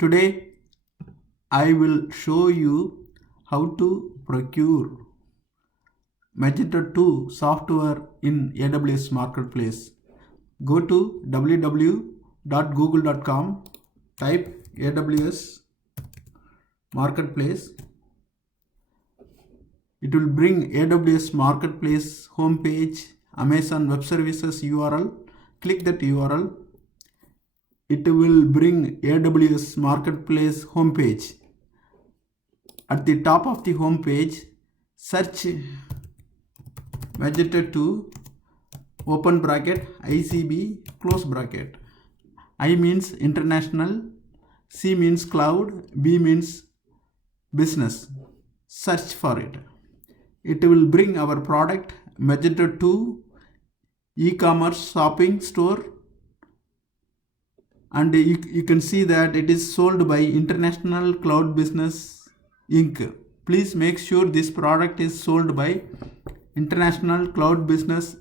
Today I will show you how to procure Magento 2 software in AWS Marketplace. Go to www.google.com, type AWS Marketplace. It will bring AWS Marketplace homepage, Amazon Web Services URL. Click that URL. It will bring AWS Marketplace homepage. At the top of the homepage, search Magento 2, open bracket, ICB, close bracket. I means international, C means cloud, B means business. Search for it. It will bring our product Magento 2 e-commerce shopping store, and you can see that it is sold by International Cloud Business Inc. Please make sure this product is sold by International Cloud Business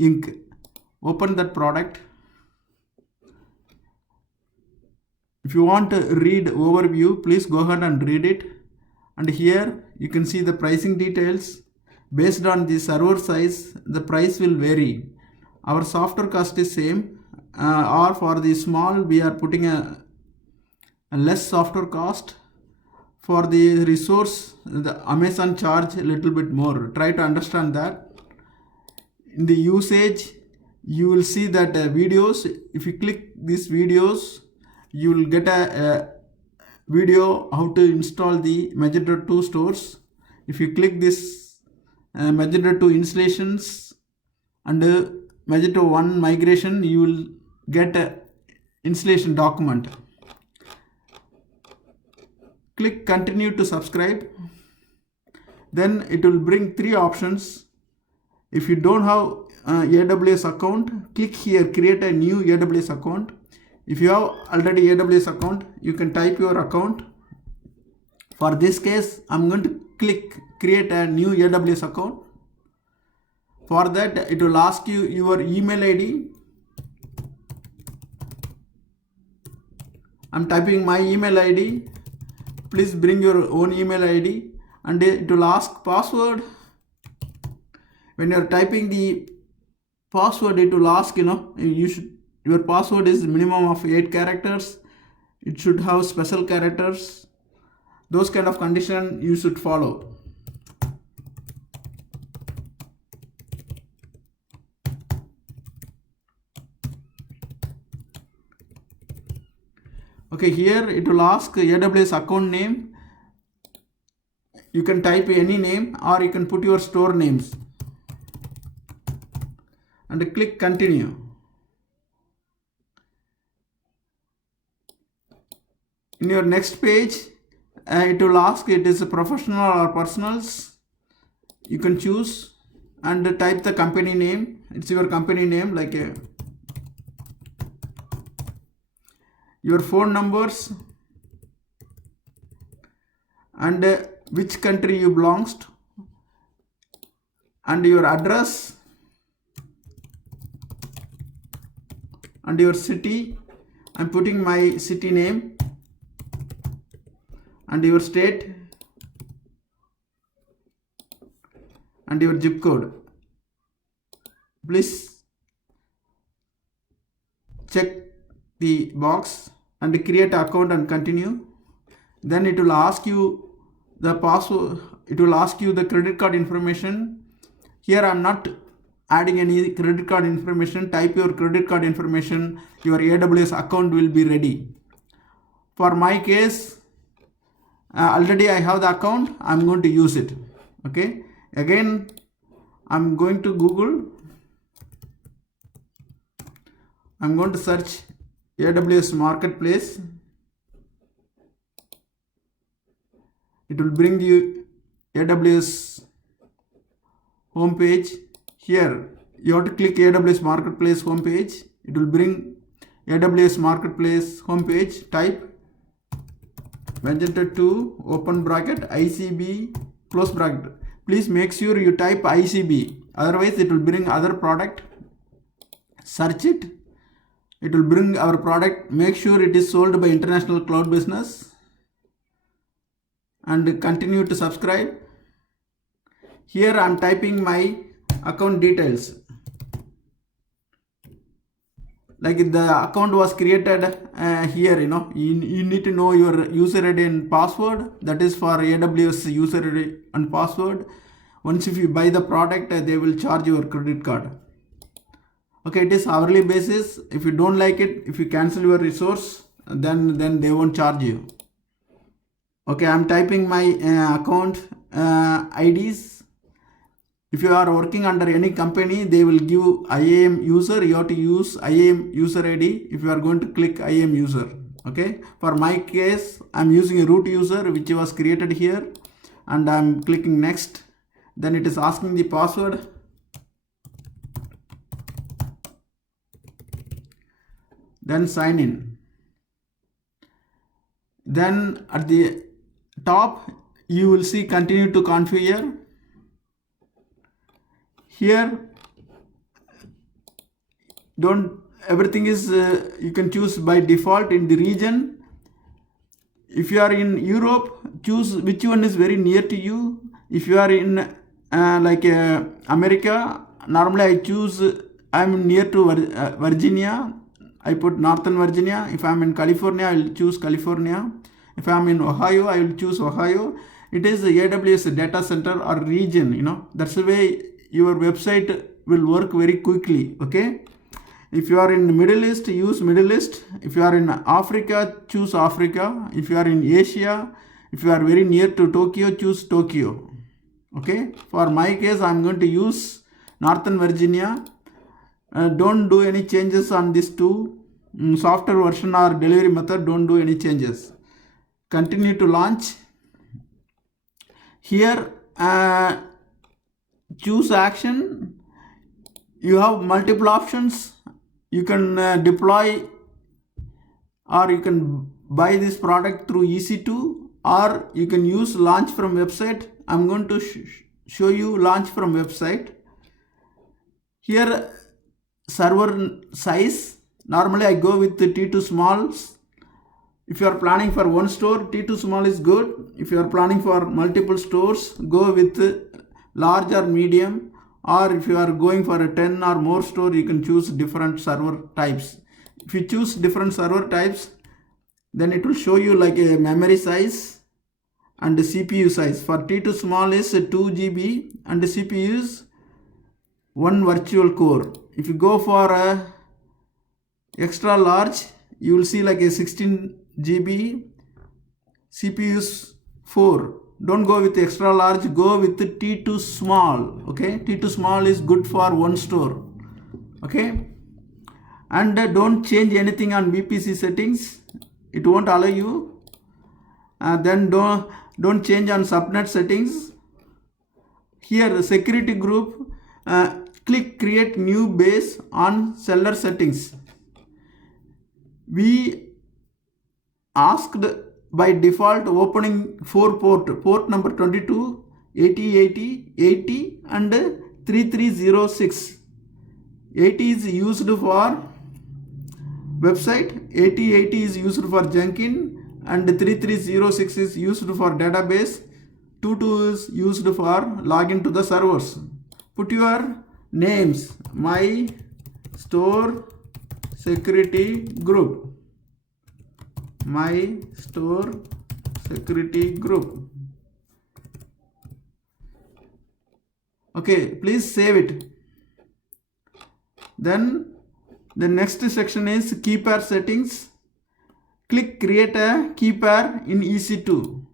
Inc. Open that product. If you want to read overview, please go ahead and read it. And here you can see the pricing details. Based on the server size, the price will vary. Our software cost is same, or for the small we are putting a less software cost. For the resource, the Amazon charge a little bit more. Try to understand that. In the usage, you will see that videos, if you click these videos, you will get a video how to install the Magento 2 stores. If you click this Magento 2 installations and Magento 1 migration, you will get a installation document. Click continue to subscribe. Then it will bring three options. If you don't have AWS account, click here, create a new AWS account. If you have already AWS account, you can type your account. For this case, I'm going to click create a new AWS account. For that, it will ask you your email ID. I'm typing my email ID. Please bring your own email ID, and it will ask password. When you're typing the password, it will ask, your password is minimum of 8 characters. It should have special characters. Those kind of condition you should follow. Okay, here it will ask AWS account name. You can type any name, or you can put your store names and click continue. In your next page, it will ask it is a professional or personals. You can choose and type the company name. It's your company name, like your phone numbers and which country you belongs to, and your address and your city. I'm putting my city name, and your state and your zip code. Please check the box and create an account and continue. Then it will ask you the password. It will ask you the credit card information. Here I'm not adding any credit card information. Type your credit card information. Your AWS account will be ready. For my case, already I have the account. I'm going to use it. Okay. Again, I'm going to Google. I'm going to search AWS Marketplace. It will bring the AWS homepage. Here you have to click AWS Marketplace homepage. It will bring AWS Marketplace homepage. Type Magento 2 open bracket ICB close bracket. Please make sure you type ICB, otherwise it will bring other product. Search it It will bring our product. Make sure it is sold by international cloud business, and continue to subscribe. Here I am typing my account details. Like the account was created here, you need to know your user ID and password. That is for AWS user ID and password. Once if you buy the product, they will charge your credit card. Okay, it is hourly basis. If you don't like it, if you cancel your resource, then they won't charge you. Okay, I'm typing my account IDs. If you are working under any company, they will give IAM user. You have to use IAM user ID if you are going to click IAM user. Okay, for my case, I'm using a root user which was created here, and I'm clicking next. Then it is asking the password. Then sign in. Then at the top, you will see continue to configure. Here, everything is you can choose by default in the region. If you are in Europe, choose which one is very near to you. If you are in America, normally I'm near to Virginia. I put Northern Virginia. If I'm in California, I will choose California. If I'm in Ohio, I will choose Ohio. It is the AWS data center or region, That's the way your website will work very quickly. Okay. If you are in Middle East, use Middle East. If you are in Africa, choose Africa. If you are in Asia, if you are very near to Tokyo, choose Tokyo. Okay. For my case, I'm going to use Northern Virginia. Don't do any changes on these two. Software version or delivery method, don't do any changes. Continue to launch. Here, choose action. You have multiple options. You can deploy or you can buy this product through EC2, or you can use launch from website. I'm going to show you launch from website. Here, server size. Normally I go with the T2 smalls. If you are planning for one store, T2 small is good. If you are planning for multiple stores, go with large or medium. Or if you are going for a 10 or more store, you can choose different server types. If you choose different server types, then it will show you like a memory size and the CPU size. For T2 small is 2 GB and the CPU is 1 virtual core. If you go for a extra large, you will see like a 16 GB, CPU is 4. Don't go with extra large, go with the T2 small. Okay, T2 small is good for one store. Okay, and don't change anything on VPC settings. It won't allow you. Then don't change on subnet settings. Here security group, click create new base on seller settings. We asked by default opening 4 port number 22, 80, 80, 80 and 3306. 80 is used for website, 8080 is used for Jenkins, and 3306 is used for database, 22 is used for login to the servers. Put your names, my store security group. My store security group. Okay, please save it. Then the next section is key pair settings. Click create a key pair in EC2.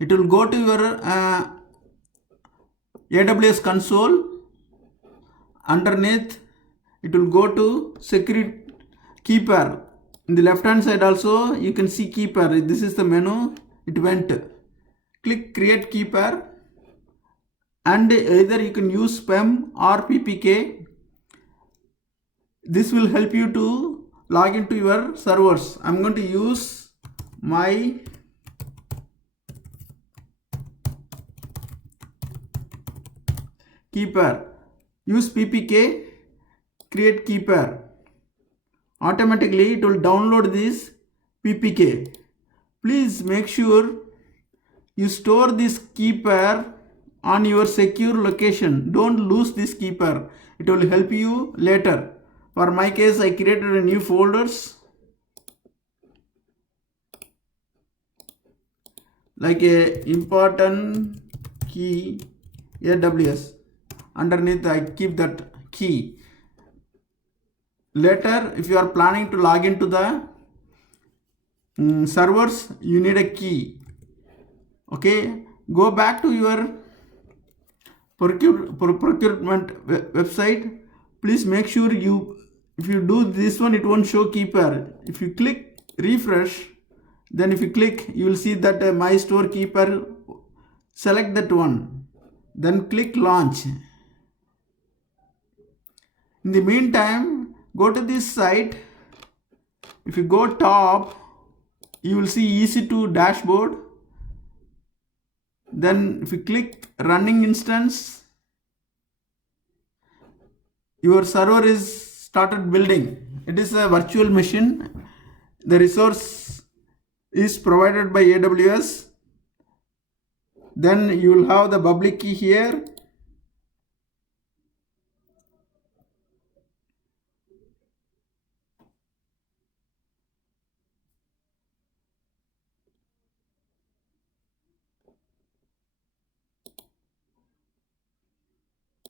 It will go to your AWS console. Underneath, it will go to security key pair. In the left hand side also, you can see key pair. This is the menu. It went. Click create key pair. And either you can use PEM or PPK. This will help you to log into your servers. I'm going to use my key pair. Use ppk, create key pair. Automatically it will download this ppk. Please make sure you store this key pair on your secure location. Don't lose this key pair. It will help you later. For my case, I created a new folders like a important key AWS. Underneath I keep that key. Later, if you are planning to log into the servers, you need a key. Okay, go back to your procurement website. Please make sure if you do this one, it won't show key pair. If you click refresh, then if you click, you will see that my store key pair. Select that one, then click launch. In the meantime, go to this site. If you go top, you will see EC2 dashboard. Then if you click running instance, your server is started building. It is a virtual machine. The resource is provided by AWS. Then you will have the public key here.